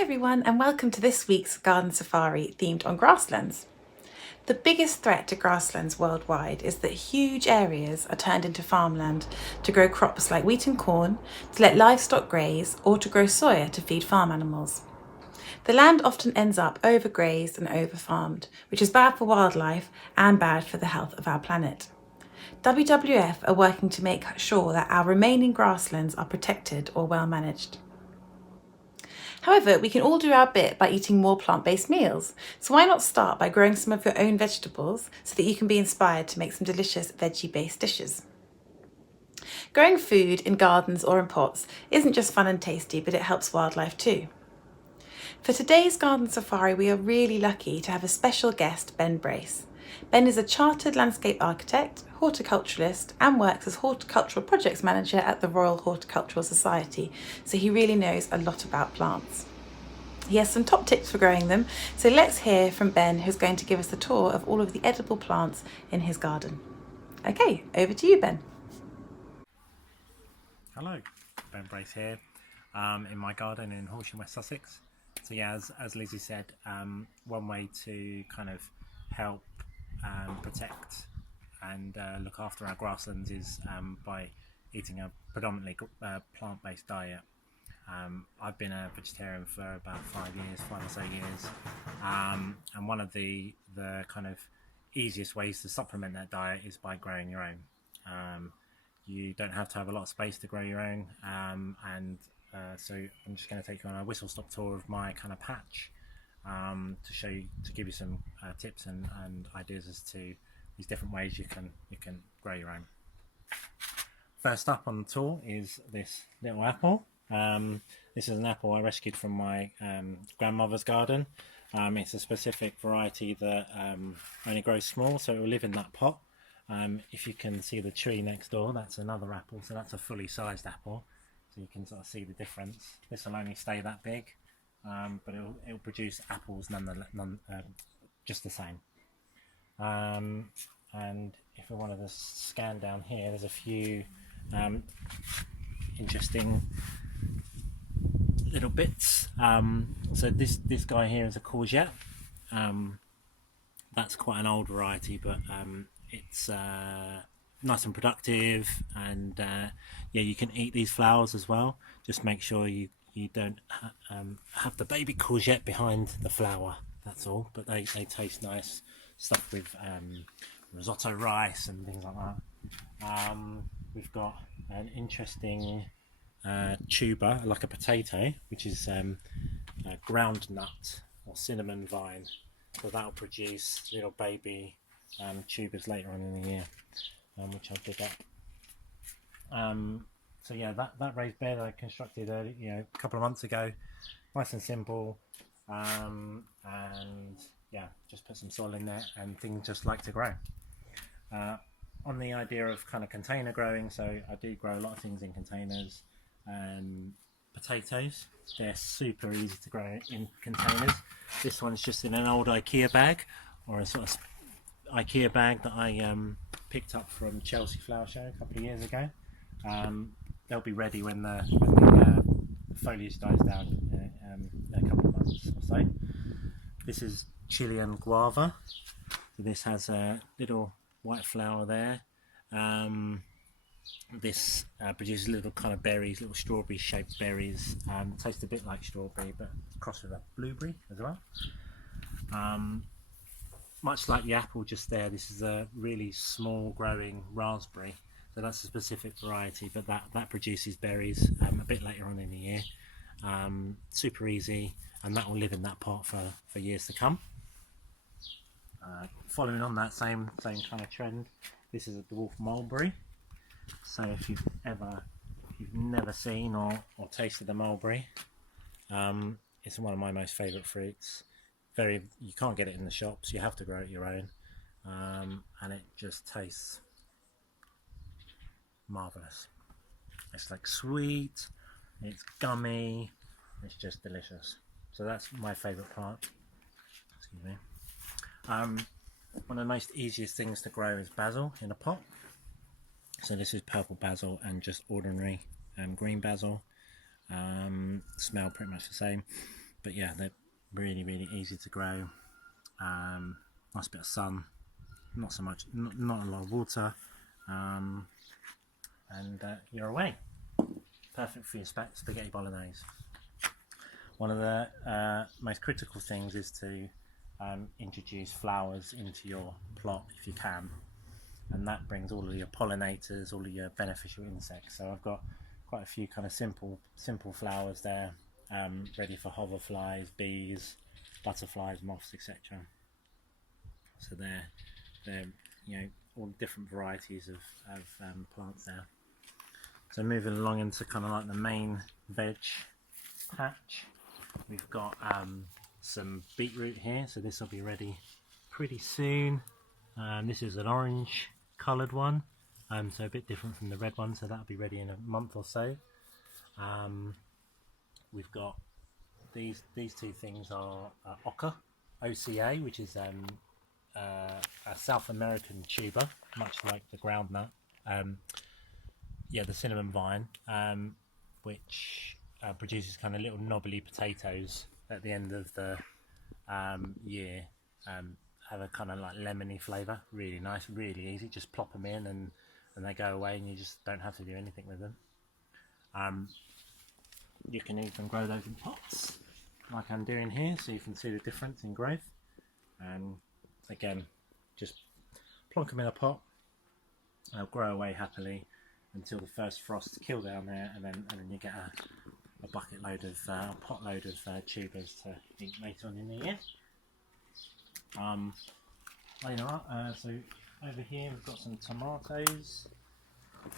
Hi everyone, and welcome to this week's garden safari themed on grasslands. The biggest threat to grasslands worldwide is that huge areas are turned into farmland to grow crops like wheat and corn, to let livestock graze, or to grow soya to feed farm animals. The land often ends up overgrazed and overfarmed, which is bad for wildlife and bad for the health of our planet. WWF are working to make sure that our remaining grasslands are protected or well managed. However, we can all do our bit by eating more plant-based meals. So why not start by growing some of your own vegetables so that you can be inspired to make some delicious veggie-based dishes? Growing food in gardens or in pots isn't just fun and tasty, but it helps wildlife too. For today's garden safari, we are really lucky to have a special guest, Ben Brace. Ben is a chartered landscape architect, horticulturalist, and works as Horticultural Projects Manager at the Royal Horticultural Society, so he really knows a lot about plants. He has some top tips for growing them, so let's hear from Ben, who's going to give us a tour of all of the edible plants in his garden. Okay, over to you, Ben. Hello, Ben Brace here in my garden in Horsham, West Sussex. So yeah, as Lizzie said, one way to kind of help protect and look after our grasslands is by eating a predominantly plant-based diet. I've been a vegetarian for about 5 or so years, and one of the kind of easiest ways to supplement that diet is by growing your own. You don't have to have a lot of space to grow your own, so I'm just going to take you on a whistle-stop tour of my kind of patch to give you some tips and ideas as to these different ways you can grow your own. First up on the tour is this little apple. This is an apple I rescued from my grandmother's garden. It's a specific variety that only grows small, so it will live in that pot. If you can see the tree next door, that's another apple, so that's a fully sized apple, so you can sort of see the difference. This will only stay that big, but it'll produce apples just the same. And if we wanted to scan down here, there's a few interesting little bits. So this guy here is a courgette. That's quite an old variety, but it's nice and productive, and yeah, you can eat these flowers as well. Just make sure you don't have the baby courgette behind the flower, that's all, but they taste nice, stuffed with risotto rice and things like that. We've got an interesting tuber, like a potato, which is a ground nut or cinnamon vine, so that'll produce little baby tubers later on in the year, which I'll dig up. So yeah, that raised bed I constructed a couple of months ago, nice and simple, and yeah, just put some soil in there and things just like to grow. On the idea of kind of container growing, so I do grow a lot of things in containers. Potatoes, they're super easy to grow in containers. This one's just in an old IKEA bag, or a sort of IKEA bag that I picked up from Chelsea Flower Show a couple of years ago. They'll be ready when the foliage dies down in a couple of months or so. This is Chilean guava. So this has a little white flower there. This produces little kind of berries, little strawberry shaped berries. Tastes a bit like strawberry, but crossed with a blueberry as well. Much like the apple just there, this is a really small growing raspberry, so that's a specific variety, but that produces berries a bit later on in the year. Super easy, and that will live in that pot for years to come. Following on that same kind of trend, this is a dwarf mulberry. So if you've never seen or tasted the mulberry, it's one of my most favourite fruits. You can't get it in the shops, you have to grow it your own, and it just tastes marvellous. It's like sweet, it's gummy, it's just delicious. So that's my favourite plant. Excuse me. One of the most easiest things to grow is basil in a pot. So this is purple basil and just ordinary green basil. Smell pretty much the same. but yeah, they're really easy to grow. Nice bit of sun, not so much, not a lot of water, and you're away. Perfect for your spaghetti bolognese. One of the most critical things is to introduce flowers into your plot if you can, and that brings all of your pollinators, all of your beneficial insects. So I've got quite a few kind of simple flowers there, ready for hoverflies, bees, butterflies, moths, etc. So they're all different varieties of plants there. So moving along into kind of like the main veg patch, we've got some beetroot here, so this will be ready pretty soon. This is an orange coloured one, so a bit different from the red one, so that'll be ready in a month or so. We've got these two things are OCA, which is a South American tuber, much like the groundnut. The cinnamon vine, which produces kind of little knobbly potatoes at the end of the year. Have a kind of like lemony flavour, really nice, really easy. Just plop them in and they go away, and you just don't have to do anything with them. You can even grow those in pots, like I'm doing here, so you can see the difference in growth. And again, just plonk them in a pot. They'll grow away happily until the first frosts kill down there, and then you get a bucket load of pot load of tubers to eat later on in the year. So over here we've got some tomatoes.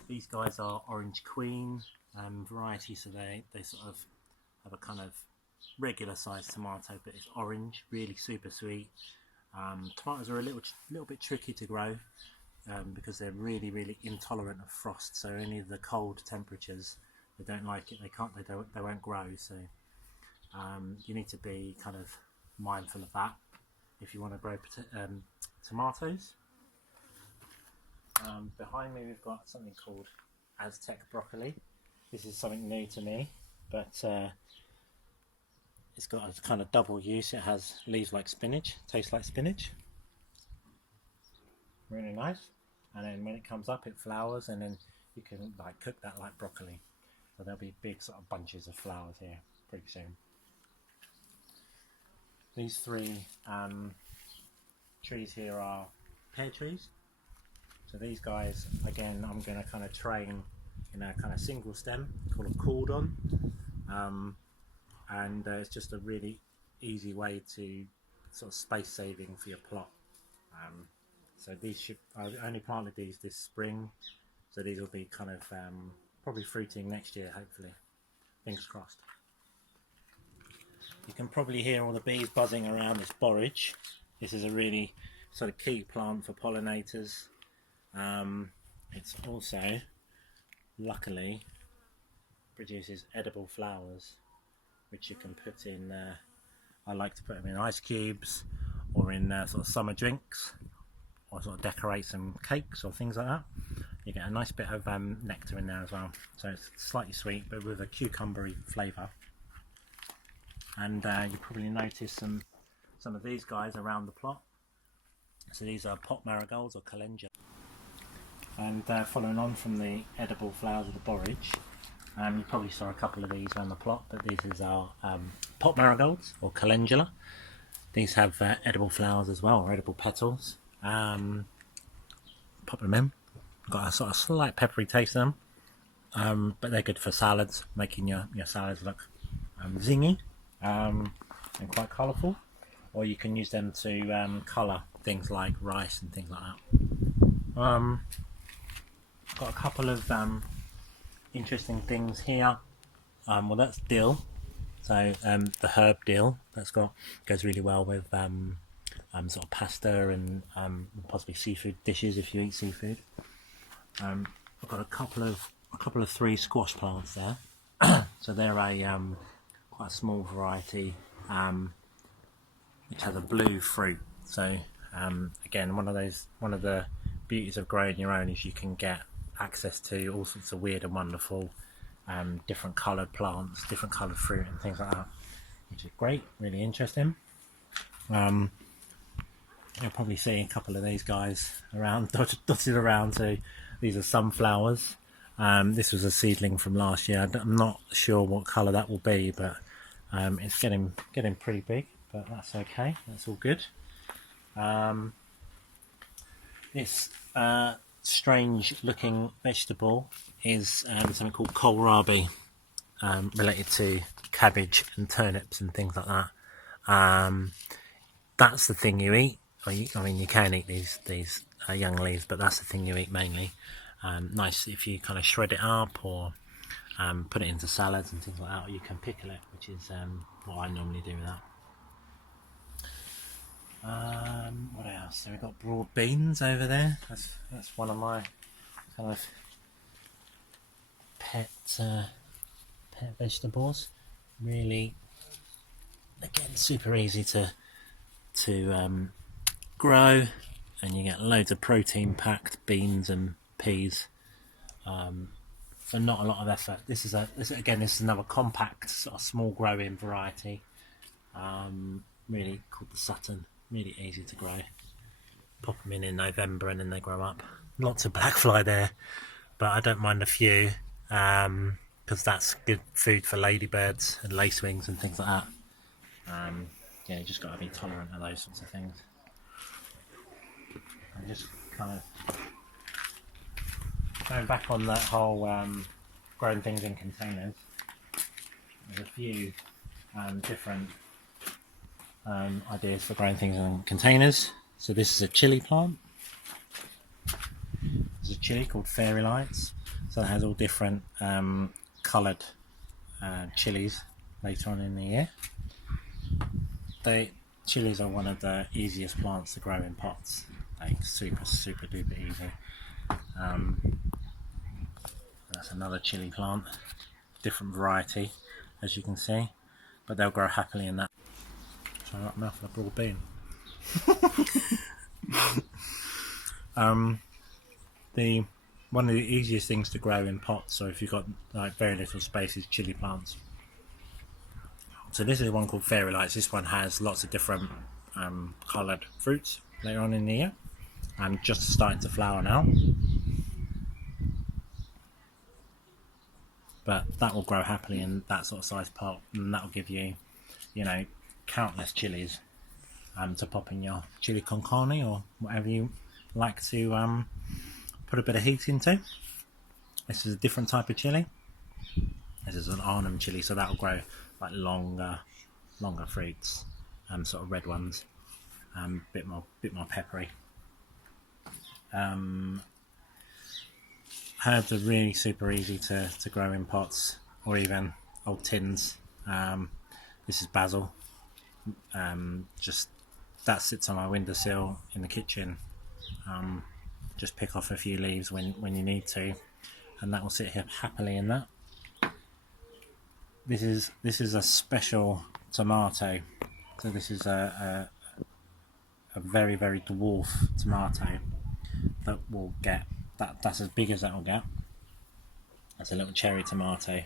These guys are Orange Queen variety, so they sort of have a kind of regular sized tomato, but it's orange, really super sweet. Tomatoes are a little bit tricky to grow because they're really intolerant of frost. So only the cold temperatures, they don't like it. They won't grow. So you need to be kind of mindful of that if you want to grow tomatoes. Behind me we've got something called Aztec broccoli. This is something new to me, but it's got a kind of double use. It has leaves like spinach, tastes like spinach. Really nice. And then when it comes up, it flowers, and then you can like cook that like broccoli. So there'll be big sort of bunches of flowers here pretty soon. These three trees here are pear trees. So these guys, again, I'm going to kind of train in a kind of single stem called a cordon, and it's just a really easy way to sort of space saving for your plot. So these I only planted these this spring, so these will be kind of probably fruiting next year, hopefully. Fingers crossed. You can probably hear all the bees buzzing around this borage. This is a really sort of key plant for pollinators. It's also, luckily, produces edible flowers, which you can put in, I like to put them in ice cubes or in sort of summer drinks, or sort of decorate some cakes or things like that. You get a nice bit of nectar in there as well. So it's slightly sweet, but with a cucumbery flavour. And you probably notice some of these guys around the plot. So these are pot marigolds or calendula. And following on from the edible flowers of the borage, you probably saw a couple of these around the plot, but these is our pot marigolds or calendula. These have edible flowers as well, or edible petals. Pop them in. Got a sort of slight peppery taste to them, but they're good for salads, making your salads look zingy and quite colourful. Or you can use them to colour things like rice and things like that. Got a couple of interesting things here. Well, that's dill. So the herb dill goes really well with sort of pasta and possibly seafood dishes if you eat seafood. I've got a couple of three squash plants there. So they're a quite a small variety which has a blue fruit. So again, one of the beauties of growing your own is you can get access to all sorts of weird and wonderful different coloured plants, different coloured fruit and things like that. which is great, really interesting. You'll probably see a couple of these guys around, dotted around. So these are sunflowers. This was a seedling from last year. I'm not sure what colour that will be, but it's getting pretty big. But that's okay. That's all good. This strange-looking vegetable is something called kohlrabi, related to cabbage and turnips and things like that. That's the thing you eat. I mean, you can eat these young leaves, but that's the thing you eat mainly. Nice if you kind of shred it up or put it into salads and things like that, or you can pickle it, which is what I normally do with that. What else? So we've got broad beans over there. That's one of my kind of pet vegetables. Really, again, super easy to grow, and you get loads of protein packed beans and peas for not a lot of effort. This is another compact sort of small growing variety, really called the Sutton. Really easy to grow. Pop them in November and then they grow up. Lots of black fly there, but I don't mind a few because that's good food for ladybirds and lacewings and things like that. Yeah, you just got to be tolerant of those sorts of things. I'm just kind of going back on that whole growing things in containers. There's a few different ideas for growing things in containers. So this is a chili plant. There's a chili called Fairy Lights. So it has all different coloured chilies later on in the year. Chilies are one of the easiest plants to grow in pots. Like super duper easy. That's another chili plant, different variety, as you can see, but they'll grow happily in that. Try that mouth of a broad bean. One of the easiest things to grow in pots, so if you've got like very little space, is chili plants. So this is one called Fairy Lights. This one has lots of different coloured fruits later on in the year, and just starting to flower now. But that will grow happily in that sort of size pot, and that will give you, countless chilies to pop in your chili con carne or whatever you like to put a bit of heat into. This is a different type of chili. This is an Arnhem chili, so that will grow like longer fruits, sort of red ones, bit more peppery. Herbs are really super easy to grow in pots or even old tins. This is basil. Just that sits on my windowsill in the kitchen. Just pick off a few leaves when you need to, and that will sit here happily in that. This is a special tomato. So this is a very dwarf tomato that will get that's as big as that will get. That's a little cherry tomato,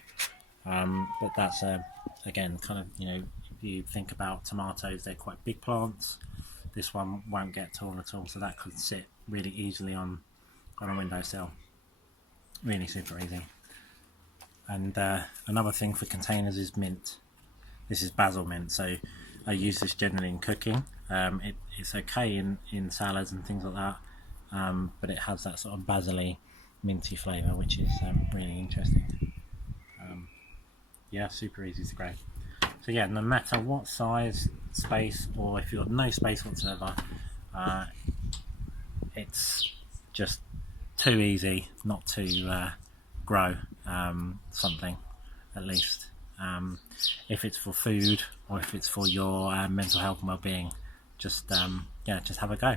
but that's again kind of if you think about tomatoes, they're quite big plants. This one won't get tall at all, so that could sit really easily on a windowsill. Really super easy. And another thing for containers is mint. This is basil mint, so I use this generally in cooking. It's okay in salads and things like that, but it has that sort of basil-y, minty flavour, which is really interesting. Yeah, super easy to grow. So yeah, no matter what size, space, or if you've got no space whatsoever, it's just too easy not to grow something, at least. If it's for food or if it's for your mental health and well-being, just have a go.